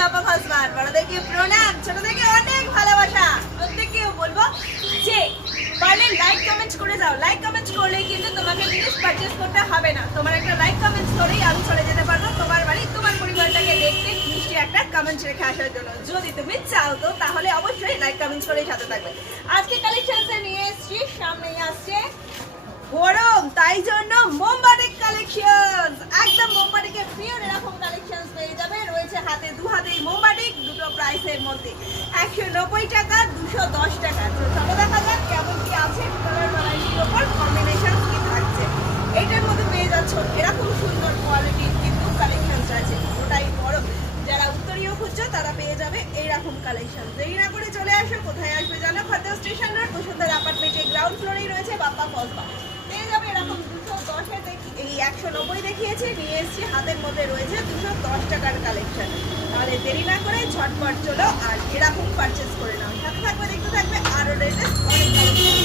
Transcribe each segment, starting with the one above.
বাবা ফাসমান, বড়দেরকে প্রণাম, ছোটদেরকে অনেক ভালোবাসা। প্রত্যেককেও বলবো যে পারলে লাইক কমেন্ট করে যাও। লাইক কমেন্ট করলেই কিন্তু তোমাকে জিনিস পারচেজ করতে হবে না। তোমার একটা লাইক কমেন্ট করেই আমি চলে যেতে পারবো তোমার বাড়ি, তোমার পরিবারটাকে দেখতে, মিষ্টি একটা কমেন্ট রেখে আসার জন্য। যদি তুমি চাও তো তাহলে অবশ্যই লাইক কমেন্ট করেই সাথে থাকবে। আজকে কালেকশনসে নিয়ে এসেছি, সামনেই আসছে গরম, তাই জন্য মোমবাটিক কালেকশন। একদম মোমবাটিকের পিওর এরকম কালেকশন পেয়ে যাবে। রয়েছে হাতে দু হাতেই মোমবাটিক, দুটো প্রাইসের মধ্যে 190 টাকা, 210 টাকা। তো চলো দেখা যাক কেমন কি আছে, কালার ভ্যারাইটির উপর কম্বিনেশন কি থাকছে। এইটার মধ্যে পেয়ে যাচ্ছ এরকম সুন্দর কোয়ালিটির কিন্তু কালেকশন আছে। ওটাই বড়, যারা উত্তরীয় খুঁজছো তারা পেয়ে যাবে এইরকম কালেকশন। দেরি না করে চলে আসো। কোথায় আসবে জানো? খাদ্য স্টেশন রোড, বসুন্ধরা অ্যাপার্টমেন্টে গ্রাউন্ড ফ্লোরেই রয়েছে বাপ্পা ফলসবা। পেয়ে যাবে এরকম 210-এ এই 190 দেখিয়েছি, নিয়ে এসেছি হাতের মধ্যে রয়েছে 210 টাকার কালেকশন। তাহলে দেরি না করে ঝটপট চলো আর এরকম পারচেস করে নাও। সাথে থাকবে, দেখতে থাকবে আরো লেটেস্ট অনেক কালেকশন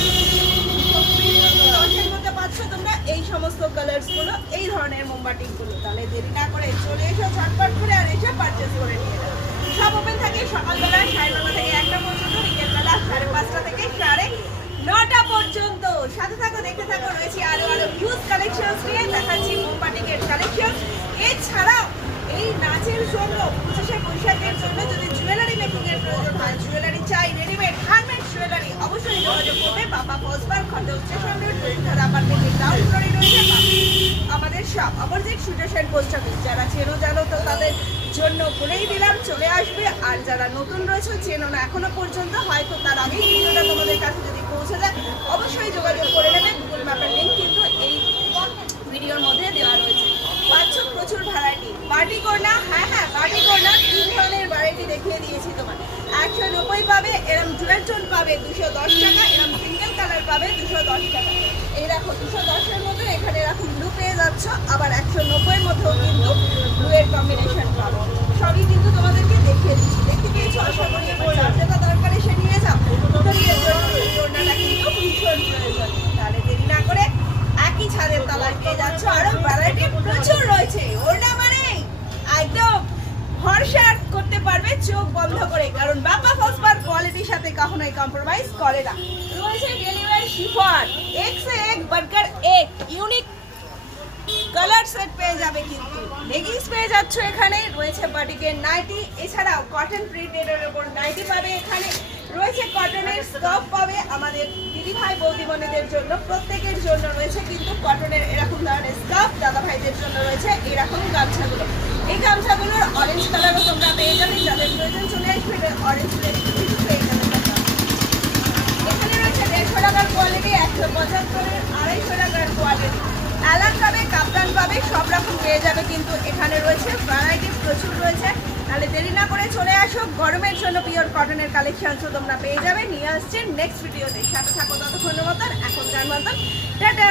মধ্যে পাচ্ছ তোমরা এই সমস্ত কালার্স গুলো, এই ধরনের মোমবাটিক গুলো। তাহলে দেরি না করে চলে এসো ঝটপট করে আর এসে পারচেস করে নিয়ে যাও। সব ওপেন থাকে সকালবেলা 9:30 থেকে 1টা পর্যন্ত, বিকেলবেলা 5:30 থেকে 9:30 পর্যন্ত। সাথে থাকো, দেখতে থাকো, রয়েছে আরো হিউজ কালেকশন নিয়ে দেখাচ্ছি মোমবাটিকের কালেকশন। এছাড়াও এই নাচের জন্য 25শে বৈশাখের জন্য যদি জুয়েলারি মেকিং এর প্রয়োজন হয়, জুয়েলারি চাই, রেডিমেড হ্যান্ডমেড জুয়েলারি, অবশ্যই যোগাযোগ করবে বাবা ফলসবার, খন্ড স্টেশন রোড, বসুন্ধরা অ্যাপার্টমেন্টের গ্রাউন্ড ফ্লোরে রয়েছে আমাদের শপ অপোজিট সুজেশন পোস্ট অফিস। যারা চেনো জানো তো তাদের জন্য বলেই দিলাম, চলে আসবে। আর যারা নতুন রয়েছে, চেনো না এখনো পর্যন্ত, হয়তো তার আগেই ভিডিওটা তোমাদের কাছে যদি পৌঁছে যায়, অবশ্যই যোগাযোগ করে নেবে। গুগল ম্যাপের লিঙ্ক কিন্তু এই ভিডিওর মধ্যে দেওয়া রয়েছে। পাচ্ছ প্রচুর ভ্যারাইটি। পার্টি কর্নার, হ্যাঁ পার্টি কর্নার 3 ধরনের ভ্যারাইটি দেখিয়ে দিয়েছি তোমার। 190 পাবে, এরম জুয়েল টোন পাবে 210 টাকা, এরম সিঙ্গেল কালার পাবে 210 টাকা। এই দেখো 210-এর মধ্যে এখানে এরকম ব্লু পেয়ে যাচ্ছ, আবার 190-এর মধ্যেও কিন্তু ব্লু এর কম্বিনেশন পাবো। সবই কিন্তু তোমাদেরকে দেখিয়ে দিচ্ছি। দেখতে পেয়েছো? আশা করি এবার যার যেটা দরকার এসে নিয়ে যাও। উত্তরীয়ের জন্য এই ওড়নাটা কিন্তু ভীষণ প্রয়োজন। তাহলে দেরি না করে একই ছাদের তলায় পেয়ে যাচ্ছ আরো ভ্যারাইটি প্রচুর রয়েছে। ওড়না মানে একদম ভরসা করতে পারবে চোখ বন্ধ করে, কারণ বাপ্পা ফলসবার কোয়ালিটির সাথে কখনোই কম্প্রোমাইজ করে না। রয়েছে ডেলিভারি শিফন, এক সে এক বার্গার, এক ইউনিক কালার সেট পেয়ে যাবে। কিন্তু লেগিংস পেয়ে যাচ্ছ এখানে, রয়েছে বাটিকের নাইটি, এছাড়াও কটন প্রিন্টেডের উপর নাইটি পাবে। এখানে রয়েছে কটনের স্কার্ফ পাবে আমাদের দিদি ভাই বৌদি বোনেদের জন্য, প্রত্যেকের জন্য রয়েছে কিন্তু কটনের এরকম ধরনের স্কার্ফ। দাদা ভাইদের জন্য রয়েছে এরকম গামছাগুলো। এই গামছাগুলোর অরেঞ্জ কালারও তোমরা পেয়ে যাবে, যাদের প্রয়োজন চলে আসবে। অরেঞ্জ পেয়ে যাবে। এখানে রয়েছে 150 টাকার কোয়ালিটি, 175-এর 250 টাকার কোয়ালিটি। অ্যালান পাবে, কাপ্তান পাবে, সব রকম পেয়ে যাবে। কিন্তু এখানে রয়েছে ভ্যারাইটি প্রচুর রয়েছে। তাহলে দেরি না করে চলে আসো, গরমের জন্য পিওর কটনের কালেকশন তোমরা পেয়ে যাবে। নিয়ে আসছে নেক্সট ভিডিওতে। সাথে থাকো ততক্ষণের মতন, এখন যার মতন, টাটা।